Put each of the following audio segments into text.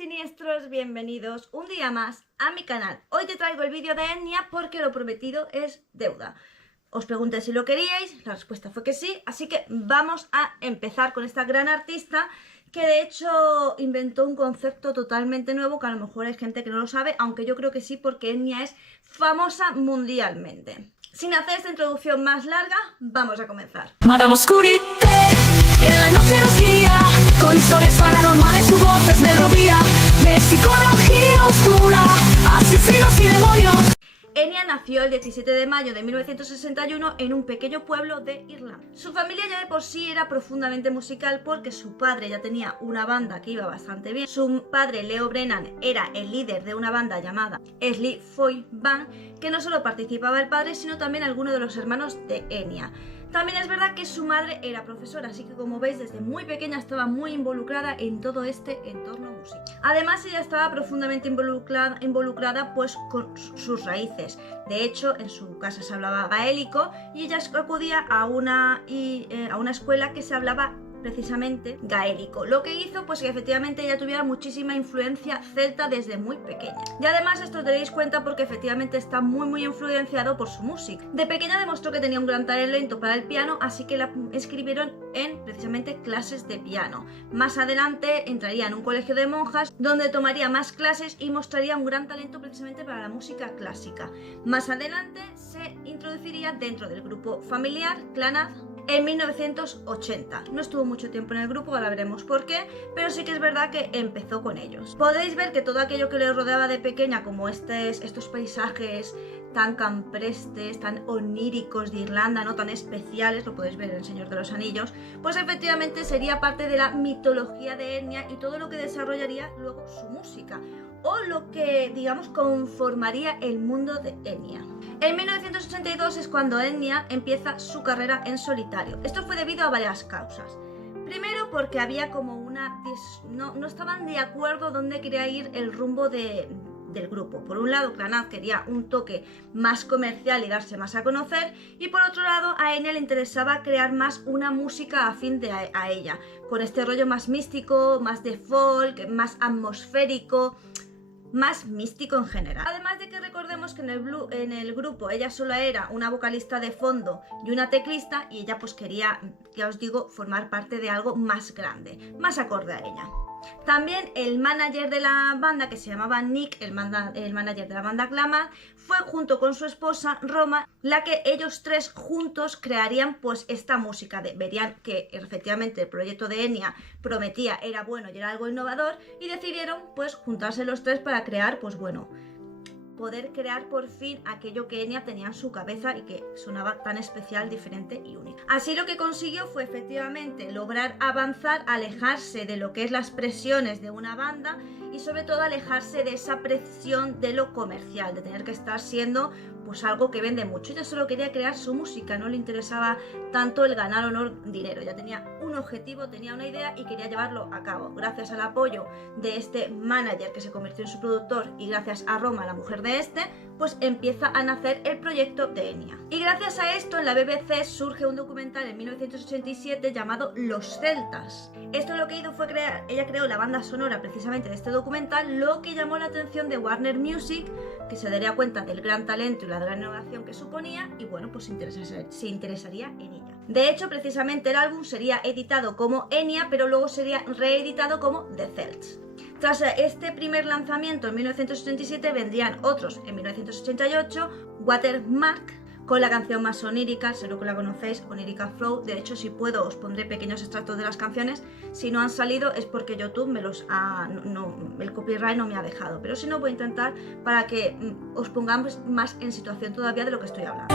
siniestros, bienvenidos un día más a mi canal. Hoy te traigo el vídeo de Enya porque lo prometido es deuda. Os pregunté si lo queríais, la respuesta fue que sí, así que vamos a empezar con esta gran artista que de hecho inventó un concepto totalmente nuevo que a lo mejor hay gente que no lo sabe, aunque yo creo que sí porque Enya es famosa mundialmente. Sin hacer esta introducción más larga, vamos a comenzar. Madame Oscurité, en la noche nos guía, con historias paranormales, su voz es melodía, de psicología oscura, asesinos y demonios. Enya nació el 17 de mayo de 1961 en un pequeño pueblo de Irlanda. Su familia ya de por sí era profundamente musical porque su padre ya tenía una banda que iba bastante bien. Su padre, Leo Brennan, era el líder de una banda llamada Ashley Foy Band, que no solo participaba el padre, sino también algunos de los hermanos de Enya. También es verdad que su madre era profesora, así que como veis desde muy pequeña estaba muy involucrada en todo este entorno musical. Además ella estaba profundamente involucrada pues con sus raíces. De hecho en su casa se hablaba gaélico y ella acudía a una escuela que se hablaba precisamente gaélico, lo que hizo pues que efectivamente ella tuviera muchísima influencia celta desde muy pequeña. Y además esto os daréis cuenta porque efectivamente está muy influenciado por su música. De pequeña demostró que tenía un gran talento para el piano, así que la inscribieron en precisamente clases de piano. Más adelante entraría en un colegio de monjas donde tomaría más clases y mostraría un gran talento precisamente para la música clásica. Más adelante se introduciría dentro del grupo familiar Clannad en 1980. No estuvo mucho tiempo en el grupo, ahora veremos por qué, pero sí que es verdad que empezó con ellos. Podéis ver que todo aquello que le rodeaba de pequeña, como estos paisajes tan camprestes, tan oníricos de Irlanda, no tan especiales, lo podéis ver en El Señor de los Anillos, pues efectivamente sería parte de la mitología de Enya y todo lo que desarrollaría luego su música, o lo que, digamos, conformaría el mundo de Enya. En 1982 es cuando Enya empieza su carrera en solitario. Esto fue debido a varias causas. Primero porque había como no estaban de acuerdo dónde quería ir el rumbo del grupo. Por un lado, Clannad quería un toque más comercial y darse más a conocer, y por otro lado a Enya le interesaba crear más una música afín a ella, con este rollo más místico, más de folk, más atmosférico, más místico en general. Además de que recordemos que en el grupo ella solo era una vocalista de fondo y una teclista, y ella pues quería, ya os digo, formar parte de algo más grande, más acorde a ella. También el manager de la banda, que se llamaba Nick, el manager de la banda Clannad, fue junto con su esposa Roma la que ellos tres juntos crearían pues esta música. Verían que efectivamente el proyecto de Enya prometía, era bueno y era algo innovador, y decidieron pues juntarse los tres para crear pues bueno, poder crear por fin aquello que Enya tenía en su cabeza y que sonaba tan especial, diferente y único. Así lo que consiguió fue efectivamente lograr avanzar, alejarse de lo que es las presiones de una banda y sobre todo alejarse de esa presión de lo comercial, de tener que estar siendo pues algo que vende mucho. Ella solo quería crear su música, no le interesaba tanto el ganar o no dinero. Ya tenía un objetivo, tenía una idea y quería llevarlo a cabo. Gracias al apoyo de este manager que se convirtió en su productor y gracias a Roma, la mujer de este, pues empieza a nacer el proyecto de Enya. Y gracias a esto en la BBC surge un documental en 1987 llamado Los Celtas. Esto lo que hizo fue ella creó la banda sonora precisamente de este documental, lo que llamó la atención de Warner Music, que se daría cuenta del gran talento y la gran innovación que suponía, y bueno, pues se interesaría en ella. De hecho, precisamente el álbum sería editado como Enya, pero luego sería reeditado como The Celts. Tras este primer lanzamiento en 1987 vendrían otros en 1988, Watermark, con la canción más onírica, seguro que la conocéis, Onírica Flow. De hecho, si puedo os pondré pequeños extractos de las canciones. Si no han salido es porque YouTube me los el copyright no me ha dejado, pero si no voy a intentar para que os pongamos más en situación todavía de lo que estoy hablando.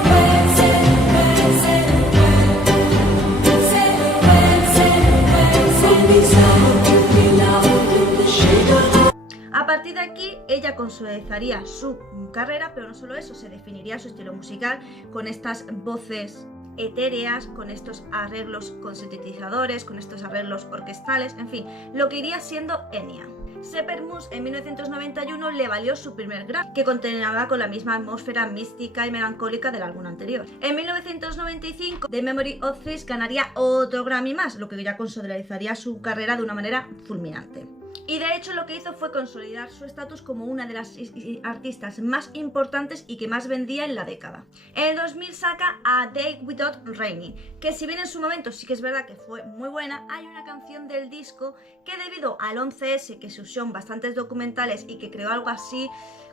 A partir de aquí ella consolidaría su carrera, pero no solo eso, se definiría su estilo musical con estas voces etéreas, con estos arreglos con sintetizadores, con estos arreglos orquestales, en fin, lo que iría siendo Enya. Sepermus en 1991 le valió su primer Grammy, que continuaba con la misma atmósfera mística y melancólica del álbum anterior. En 1995, The Memory of Thieves ganaría otro Grammy más, lo que ya consolidaría su carrera de una manera fulminante. Y de hecho lo que hizo fue consolidar su estatus como una de las artistas más importantes y que más vendía en la década. En el 2000 saca A Day Without Raining, que si bien en su momento sí que es verdad que fue muy buena, hay una canción del disco que debido al 11S, que se usó en bastantes documentales y que creó algo así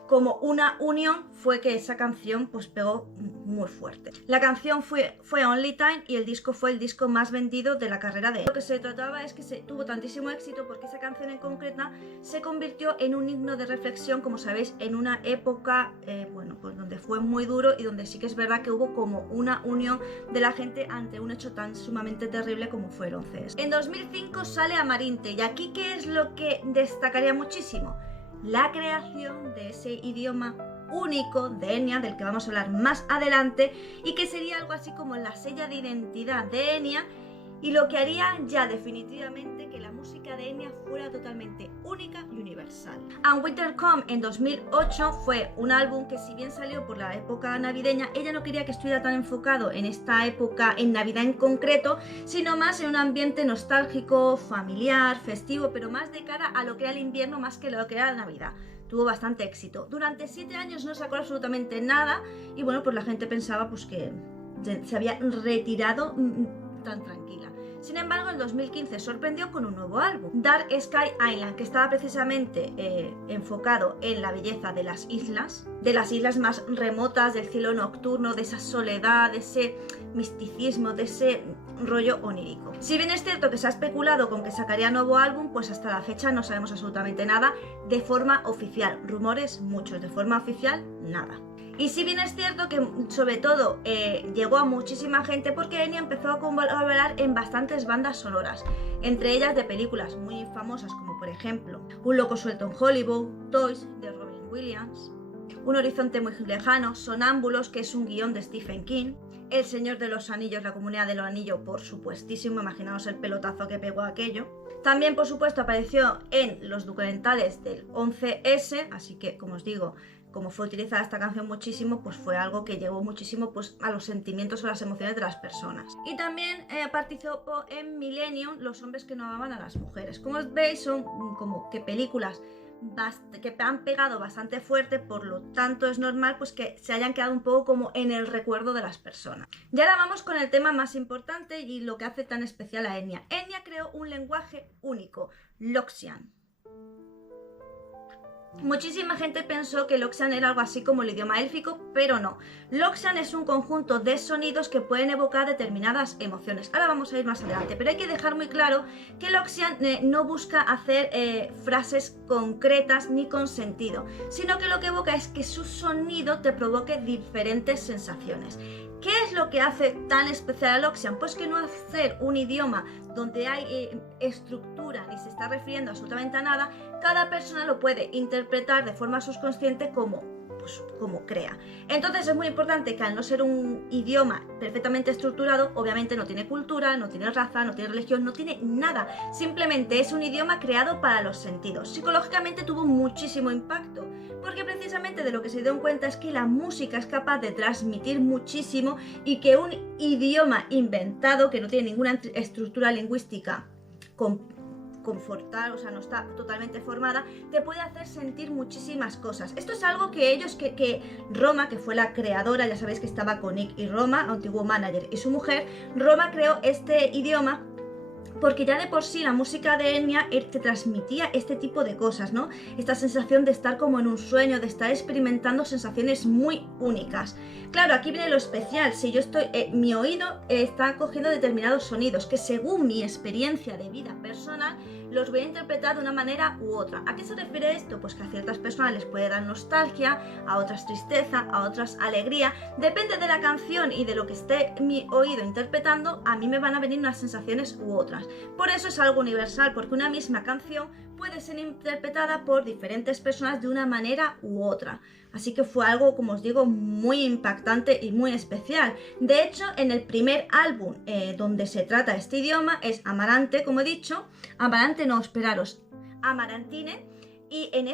como una unión, fue que esa canción pues pegó muy fuerte. La canción fue Only Time y el disco fue el disco más vendido de la carrera de él. Lo que se trataba es que tuvo tantísimo éxito porque esa canción en concreta se convirtió en un himno de reflexión, como sabéis, en una época bueno, pues donde fue muy duro y donde sí que es verdad que hubo como una unión de la gente ante un hecho tan sumamente terrible como fue el 11S. En 2005 sale Amarante y aquí ¿qué es lo que destacaría muchísimo? La creación de ese idioma único de Enya, del que vamos a hablar más adelante, y que sería algo así como la sella de identidad de Enya, y lo que haría ya definitivamente que la música de Enya fuera totalmente única y universal. And Winter Come en 2008 fue un álbum que, si bien salió por la época navideña, ella no quería que estuviera tan enfocado en esta época, en Navidad en concreto, sino más en un ambiente nostálgico, familiar, festivo, pero más de cara a lo que era el invierno más que lo que era la Navidad. Tuvo bastante éxito. Durante 7 años no sacó absolutamente nada y bueno, pues la gente pensaba pues que se había retirado tan tranquila. Sin embargo, en 2015 sorprendió con un nuevo álbum, Dark Sky Island, que estaba precisamente enfocado en la belleza de las islas más remotas, del cielo nocturno, de esa soledad, de ese misticismo, de ese rollo onírico. Si bien es cierto que se ha especulado con que sacaría nuevo álbum, pues hasta la fecha no sabemos absolutamente nada de forma oficial. Rumores muchos, de forma oficial nada. Y si bien es cierto que sobre todo llegó a muchísima gente porque Enya empezó a colaborar en bastantes bandas sonoras, entre ellas de películas muy famosas como por ejemplo Un loco suelto en Hollywood, Toys de Robin Williams, Un horizonte muy lejano, Sonámbulos, que es un guión de Stephen King, El Señor de los Anillos, La Comunidad de los Anillos, por supuestísimo, imaginaos el pelotazo que pegó aquello. También, por supuesto, apareció en los documentales del 11S, así que, como os digo, como fue utilizada esta canción muchísimo, pues fue algo que llegó muchísimo pues, a los sentimientos o las emociones de las personas. Y también participó en Millennium, Los hombres que no amaban a las mujeres. Como veis, son como que películas que han pegado bastante fuerte, por lo tanto es normal pues que se hayan quedado un poco como en el recuerdo de las personas. Y ahora vamos con el tema más importante y lo que hace tan especial a Enya. Enya creó un lenguaje único, Loxian. Muchísima gente pensó que Loxian era algo así como el idioma élfico, pero no. Loxian es un conjunto de sonidos que pueden evocar determinadas emociones. Ahora vamos a ir más adelante, pero hay que dejar muy claro que Loxian no busca hacer frases concretas ni con sentido, sino que lo que evoca es que su sonido te provoque diferentes sensaciones. ¿Qué es lo que hace tan especial a Loxian? Pues que no hacer un idioma donde hay estructura ni se está refiriendo absolutamente a nada, cada persona lo puede interpretar de forma subconsciente como crea. Entonces es muy importante que al no ser un idioma perfectamente estructurado, obviamente no tiene cultura, no tiene raza, no tiene religión, no tiene nada. Simplemente es un idioma creado para los sentidos. Psicológicamente tuvo muchísimo impacto, porque precisamente de lo que se dio cuenta es que la música es capaz de transmitir muchísimo y que un idioma inventado, que no tiene ninguna estructura lingüística confortar, o sea, no está totalmente formada, te puede hacer sentir muchísimas cosas. Esto es algo que ellos, que Roma, que fue la creadora, ya sabéis que estaba con Nick y Roma, antiguo manager, y su mujer, Roma creó este idioma porque ya de por sí la música de Enya te transmitía este tipo de cosas, ¿no? Esta sensación de estar como en un sueño, de estar experimentando sensaciones muy únicas. Claro, aquí viene lo especial. Si yo estoy, mi oído está cogiendo determinados sonidos que según mi experiencia de vida personal los voy a interpretar de una manera u otra. ¿A qué se refiere esto? Pues que a ciertas personas les puede dar nostalgia, a otras tristeza, a otras alegría. Depende de la canción y de lo que esté mi oído interpretando, a mí me van a venir unas sensaciones u otras. Por eso es algo universal, porque una misma canción puede ser interpretada por diferentes personas de una manera u otra. Así que fue algo, como os digo, muy impactante y muy especial. De hecho, en el primer álbum donde se trata este idioma es Amarante, como he dicho. Amarante no, esperaros, Amarantine. Y en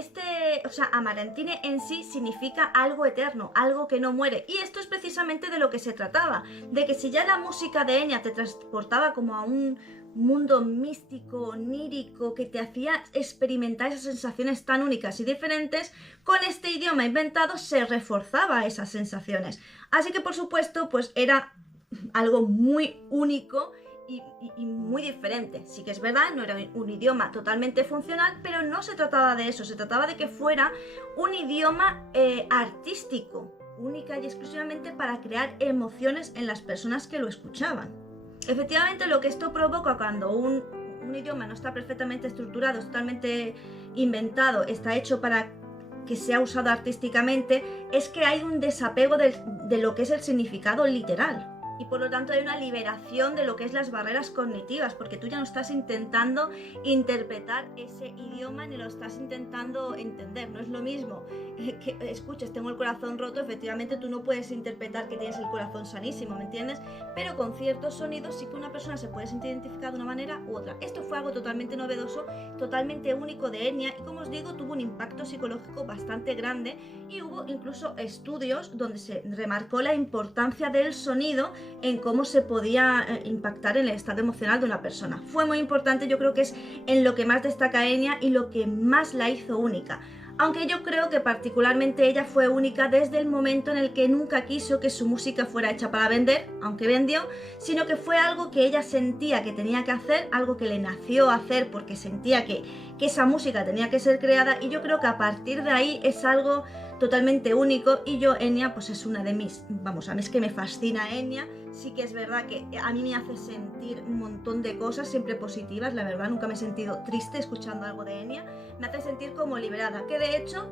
Amarantine en sí significa algo eterno, algo que no muere. Y esto es precisamente de lo que se trataba, de que si ya la música de Enya te transportaba como a un mundo místico, onírico, que te hacía experimentar esas sensaciones tan únicas y diferentes, con este idioma inventado se reforzaba esas sensaciones. Así que por supuesto pues era algo muy único y muy diferente. Sí que es verdad, no era un idioma totalmente funcional, pero no se trataba de eso, se trataba de que fuera un idioma artístico, única y exclusivamente para crear emociones en las personas que lo escuchaban. Efectivamente, lo que esto provoca cuando un idioma no está perfectamente estructurado, es totalmente inventado, está hecho para que sea usado artísticamente, es que hay un desapego de lo que es el significado literal. Y por lo tanto hay una liberación de lo que es las barreras cognitivas, porque tú ya no estás intentando interpretar ese idioma ni lo estás intentando entender. No es lo mismo que escuches, tengo el corazón roto, efectivamente tú no puedes interpretar que tienes el corazón sanísimo, ¿me entiendes? Pero con ciertos sonidos sí que una persona se puede sentir identificada de una manera u otra. Esto fue algo totalmente novedoso, totalmente único de Enya y, como os digo, tuvo un impacto psicológico bastante grande y hubo incluso estudios donde se remarcó la importancia del sonido en cómo se podía impactar en el estado emocional de una persona. Fue muy importante, yo creo que es en lo que más destaca Enya y lo que más la hizo única. Aunque yo creo que particularmente ella fue única desde el momento en el que nunca quiso que su música fuera hecha para vender, aunque vendió, sino que fue algo que ella sentía que tenía que hacer, algo que le nació hacer porque sentía que esa música tenía que ser creada, y yo creo que a partir de ahí es algo totalmente único. Y yo, Enya, pues es una de mis, vamos, a mí es que me fascina Enya. Sí que es verdad que a mí me hace sentir un montón de cosas, siempre positivas, la verdad, nunca me he sentido triste escuchando algo de Enya, me hace sentir como liberada, que de hecho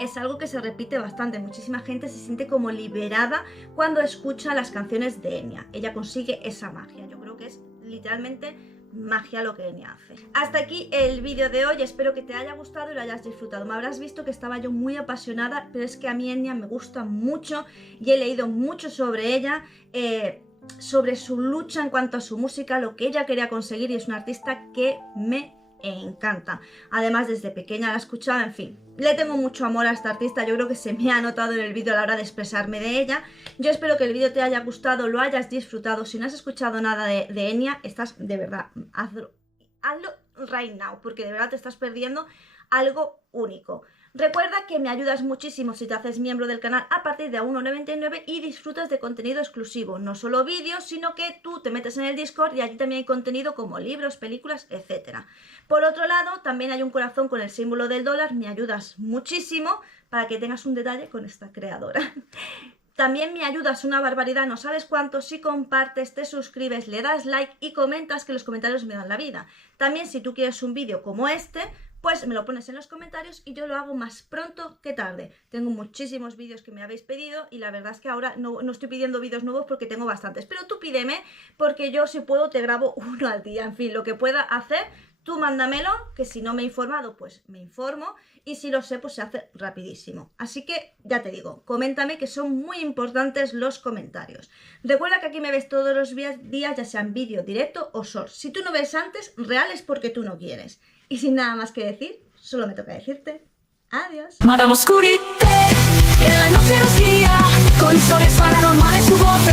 es algo que se repite bastante, muchísima gente se siente como liberada cuando escucha las canciones de Enya, ella consigue esa magia, yo creo que es literalmente magia lo que Enya hace. Hasta aquí el vídeo de hoy, espero que te haya gustado y lo hayas disfrutado. Me habrás visto que estaba yo muy apasionada, pero es que a mí Enya me gusta mucho y he leído mucho sobre ella, sobre su lucha en cuanto a su música, lo que ella quería conseguir, y es una artista que me encanta. Además, desde pequeña la escuchaba, en fin, le tengo mucho amor a esta artista, yo creo que se me ha notado en el vídeo a la hora de expresarme de ella. Yo espero que el vídeo te haya gustado, lo hayas disfrutado. Si no has escuchado nada de Enya, estás, de verdad, hazlo right now, porque de verdad te estás perdiendo algo único. Recuerda que me ayudas muchísimo si te haces miembro del canal a partir de 1,99 y disfrutas de contenido exclusivo, no solo vídeos, sino que tú te metes en el Discord y allí también hay contenido como libros, películas, etc. Por otro lado, también hay un corazón con el símbolo del dólar, me ayudas muchísimo para que tengas un detalle con esta creadora. También me ayudas una barbaridad, no sabes cuánto, si compartes, te suscribes, le das like y comentas, que los comentarios me dan la vida. También, si tú quieres un vídeo como este, pues me lo pones en los comentarios y yo lo hago más pronto que tarde. Tengo muchísimos vídeos que me habéis pedido y la verdad es que ahora no estoy pidiendo vídeos nuevos porque tengo bastantes. Pero tú pídeme, porque yo, si puedo, te grabo uno al día. En fin, lo que pueda hacer, tú mándamelo, que si no me he informado, pues me informo. Y si lo sé, pues se hace rapidísimo. Así que, ya te digo, coméntame, que son muy importantes los comentarios. Recuerda que aquí me ves todos los días, ya sean vídeo, directo o short. Si tú no ves antes, real es porque tú no quieres. Y sin nada más que decir, solo me toca decirte adiós. Madame Oscurité, que la noche nos guía, con historias paranormales su voz